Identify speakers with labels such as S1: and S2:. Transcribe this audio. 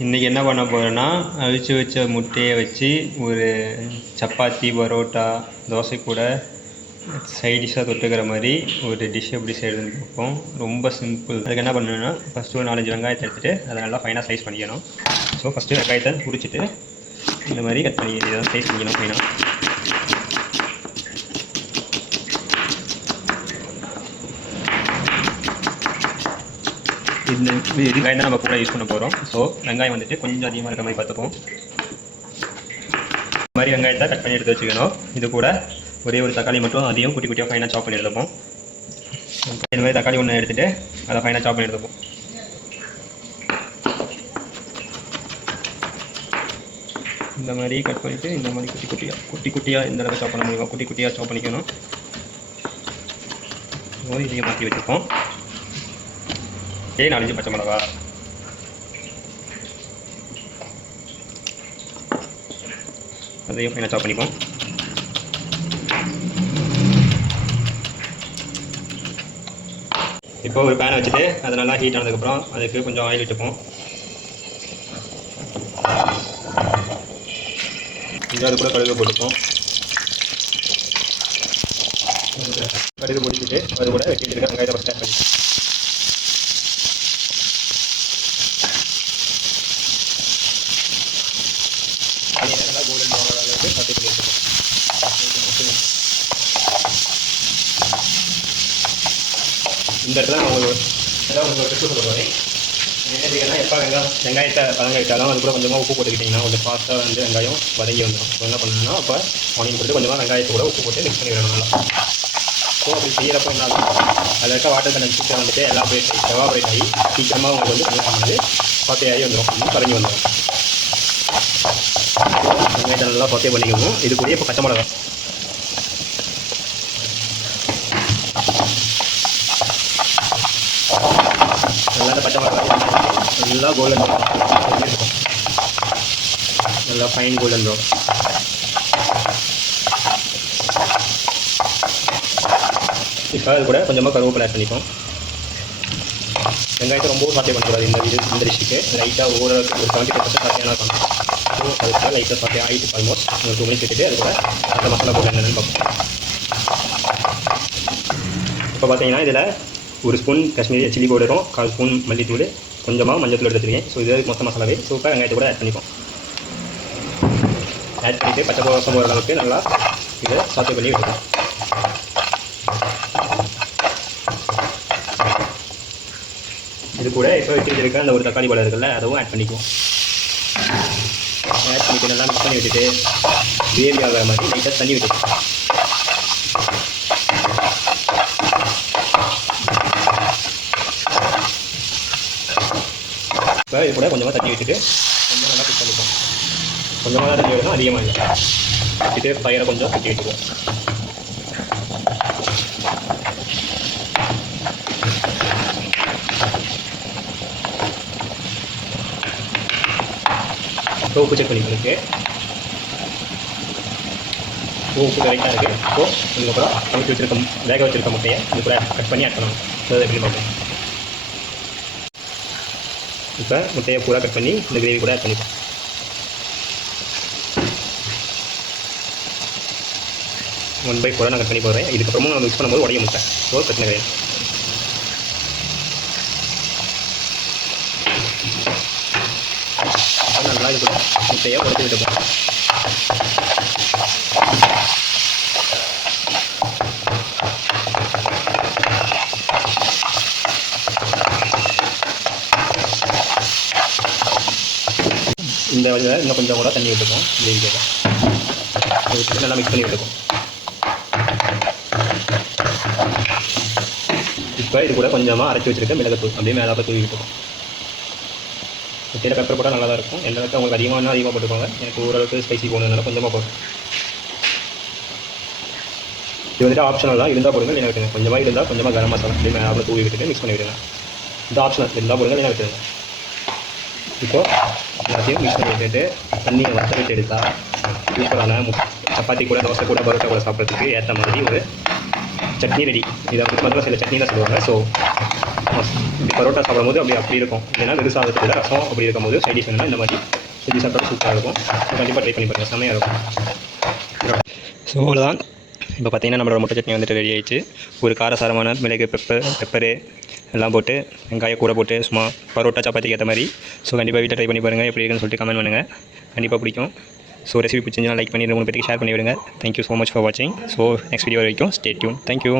S1: இன்றைக்கி என்ன பண்ண போகிறேன்னா அவிச்சு வச்ச முட்டையை வச்சு ஒரு சப்பாத்தி பரோட்டா தோசை கூட சைடிஷாக தொட்டுக்கிற மாதிரி ஒரு டிஷ் எப்படி செய்யறதுன்னு பார்ப்போம். ரொம்ப சிம்பிள் அதுக்கு என்ன பண்ணணும்னா ஃபஸ்ட்டு ஒரு நாலஞ்சு வெங்காயத்தை எடுத்துகிட்டு அதை நல்லா ஃபைனாக சைஸ் பண்ணிக்கணும். ஸோ ஃபஸ்ட்டு வெங்காயத்தை பிடிச்சிட்டு இந்த மாதிரி கட் பண்ணி இதை சைஸ் பண்ணிக்கணும் ஃபைனாக இந்த இது வெங்காயம் தான் நம்ம கூட யூஸ் பண்ண போகிறோம் ஸோ வெங்காயம் வந்துட்டு கொஞ்சம் அதிகமாக இருக்க மாதிரி பார்த்துப்போம். இந்த மாதிரி வெங்காயத்தை கட் பண்ணி எடுத்து வச்சுக்கணும். இது கூட ஒரே ஒரு தக்காளி மட்டும் அதையும் குட்டி குட்டியாக ஃபைனாக சாப் பண்ணி எடுத்துப்போம். இந்த மாதிரி தக்காளி ஒன்று எடுத்துகிட்டு அதை ஃபைனாக சாப் பண்ணி எடுத்துப்போம். இந்த மாதிரி கட் பண்ணிவிட்டு இந்த மாதிரி குட்டி குட்டியாக குட்டி குட்டியாக இந்த அளவுக்கு சாப் பண்ண முடியும்? குட்டி குட்டியாக சாப் பண்ணிக்கணும். இதையும் மாற்றி வச்சுப்போம். ஏ நாலஞ்சு பச்சை மிளகா. அதையும் ஃபைனாக சாப் பண்ணிப்போம். இப்போ ஒரு பேனை வச்சுட்டு அது நல்லா ஹீட் ஆனதுக்கப்புறம் அதுக்கு கொஞ்சம் ஆயில் விட்டுப்போம் கொஞ்சம் அது கூட கடுகு போட்டுப்போம். கடுகு பிடிச்சிட்டு அது கூட வெட்டி வச்சிருக்க வெங்காயத்தை ஃபஸ்ட் ஆட் பண்ணி அது நல்லா கோல்டன் ப்ரௌன் அளவுக்கு பத்து பண்ணி வச்சுக்கணும் இந்த இடத்துல நான் ஒரு ஏதாவது உங்களுக்கு ஒரு டிப்பு சொல்ல போகிறேன் என்னதுன்னா எப்போ வெங்காயம் வெங்காயத்தை பழங்க வைத்தாலும் அது கூட கொஞ்சமாக உப்பு போட்டுக்கிட்டிங்கன்னா கொஞ்சம் ஃபாஸ்ட்டாக வந்து வெங்காயம் வதங்கி வந்துடும் ஸோ என்ன பண்ணணும்னா அப்போ ஆனியன் போட்டு கொஞ்சமாக வெங்காயத்தை கூட உப்பு போட்டு மிக்ஸ் பண்ணி விடணும் நல்லா. ஸோ அப்படி செய்கிறப்ப என்ன அதில் இருக்க வாட்டர் தண்ணி சீக்கிரம் வந்துட்டு எலாபரேட் ஆகி எவாபரேட் ஆகி சீக்கிரமாக உங்களுக்கு வந்து வெங்காயம் வந்து சாட்டை வந்துடும் கரைஞ்சி வந்துடும் வெங்காயத்தை நல்லா பத்தையை பண்ணிக்கணும் இது கூட இப்போ பச்சை மிளகா எல்லாம் இந்த பச்சை மிளகா நல்லா கோல்டன் ப்ரௌன் இருக்கும் நல்லா ஃபைன் கோல்டன் ப்ரௌன் இப்போ அது கூட கொஞ்சமாக கருவேப்பிலை ஆட் பண்ணிப்போம் வெங்காயத்தை ரொம்ப சாத்தியம் பண்ணக்கூடாது இந்த இது இந்த டிஷ்ஷுக்கு லைட்டாக ஓரளவுக்கு ஒரு செவன்ட்டி ஃபைவ் பர்சன்ட் சாட்டியான இருக்கும் ஸோ அது கூட லைட்டாக சாத்தியம் ஆகிட்டு ஆல்மோஸ்ட் ஒரு டூ மினிட்ஸ் விட்டுட்டு அது கூட அந்த மசாலா போட்டு என்னென்னு பார்ப்போம் இப்போ பார்த்தீங்கன்னா இதில் ஒரு ஸ்பூன் காஷ்மீரி சில்லி பவுடரும் கால் ஸ்பூன் மல்லித்தூள். கொஞ்சமாக மஞ்சள் எடுத்துருக்கேன் ஸோ இது மொத்த மசாலாவே ஸோ வெங்காயத்தை கூட ஆட் பண்ணிப்போம். ஆட் பண்ணிவிட்டு பச்சை வாசம் போகிற அளவுக்கு நல்லா இதை சாத்தே பண்ணி விட்டுருக்கோம் இது கூட இப்போ வச்சு வச்சிருக்க அந்த ஒரு தக்காளி பழம் இருக்குல்ல அதுவும் ஆட் பண்ணிக்குவோம். ஆட் பண்ணிட்டு நல்லா மிக்ஸ் பண்ணி விட்டுட்டு கிரேவி ஆகிற மாதிரி லைட்டாக தண்ணி விட்டுருக்கோம் இப்போ இது கூட கொஞ்சமாக தண்ணி வச்சுட்டு கொஞ்சம் நல்லா குக் பண்ணிப்போம். கொஞ்சமாக தான் தண்ணி விடணும் அதிகமாக இல்லை இது ஃபயரை கொஞ்சம் குட்டி விட்டுக்குவோம். இப்போ உப்பு செக் பண்ணிக்கிறதுக்கு உப்பு கரெக்டாக இருக்குது இப்போ இதுக்கப்புறம் சமைச்சு வச்சுருக்க வேக வச்சுருக்க முட்டையை இது கூட கட் பண்ணி ஆட் பண்ணணும். ஸோ எப்படி பார்ப்போம் இப்போ முட்டையை பூரா கட் பண்ணி இந்த கிரேவி கூட ஆட் பண்ணிப்போம். ஒன் பை ஃபோராக நான் கட் பண்ணி போடுறேன். இதுக்கப்புறமும் நான் மிக்ஸ் பண்ணும்போது உடைய முட்டை. ஸோ பிரச்சனை கிடையாது. நல்லா இது கூட முட்டையை உடச்சி போகிறேன் இந்த வழியில் இன்னும் கொஞ்சம் கூட தண்ணி விட்டுக்கும் கிரேவிக்காக விட்டுட்டு நல்லா மிக்ஸ் பண்ணி எடுக்கும் இப்போ இது கூட கொஞ்சமாக அரைச்சி வச்சிருக்க மிளகாத்தூள். அப்படியே மேலே தூவி விட்டுக்கும். முட்டையில் பெப்பர் போட்டால் நல்லா தான் இருக்கும். எந்த அளவுக்கு உங்களுக்கு அதிகமாக வேணால் அதிகமாக போட்டுக்கோங்க. எனக்கு ஓரளவுக்கு ஸ்பைசி போகணுனால கொஞ்சமாக போடும் இது வந்துட்டு ஆப்ஷனல் தான். இருந்தால் போடுங்க இல்லைனா கொஞ்சமாக இருந்தால் கொஞ்சமாக கரம் மசாலா. அப்படியே மேலே தூவி விட்டுட்டு மிக்ஸ் பண்ணி விடுங்க இந்த ஆப்ஷனல் இருந்தால் போடுங்க இல்லைனா விட்டுருங்க. இப்போது எல்லாத்தையும் மிக்ஸ் பண்ணி விட்டுட்டு தண்ணியை வத்த விட்டு எடுத்தால் சூப்பரான சப்பாத்தி கூட தோசை கூட பரோட்டா கூட சாப்பிட்றதுக்கு ஏற்ற மாதிரி ஒரு சட்னி ரெடி இதை வந்து மதுரை சில சட்னி தான் சொல்லுவாங்க. ஸோ இப்படி பரோட்டா சாப்பிடும்போது அப்படி அப்படி இருக்கும். ஏன்னா வெறு ரசம் அப்படி இருக்கும்போது சைடிஷ் வேணும்னா இந்த மாதிரி செஞ்சு சாப்பிட்டா சூப்பராக இருக்கும். கண்டிப்பாக ட்ரை பண்ணி பாருங்கள் செம்மையாக இருக்கும். ஸோ அவ்வளோதான் இப்போ பார்த்தீங்கன்னா நம்மளோட முட்டை சட்னி வந்துட்டு ரெடி ஆயிடுச்சு. ஒரு காரசாரமான மிளகு பெப்பர் பெப்பரு எல்லாம் போட்டு வெங்காயம் கூட போட்டு சும்மா பரோட்டா சப்பாத்திக்கு ஏற்ற மாதிரி. ஸோ கண்டிப்பாக வீட்டில் ட்ரை பண்ணி பாருங்கள் எப்படி இருக்குன்னு சொல்லிட்டு கமெண்ட் பண்ணுங்கள் கண்டிப்பாக பிடிக்கும். ஸோ ரெசிபி பிடிச்சிருந்தா லைக் பண்ணி மூணு பேருக்கு ஷேர் பண்ணி விடுங்க. Thank you so much for வாட்சிங் ஸோ நெக்ஸ்ட் வீடியோ வரைக்கும் ஸ்டே டியூன் தேங்க்யூ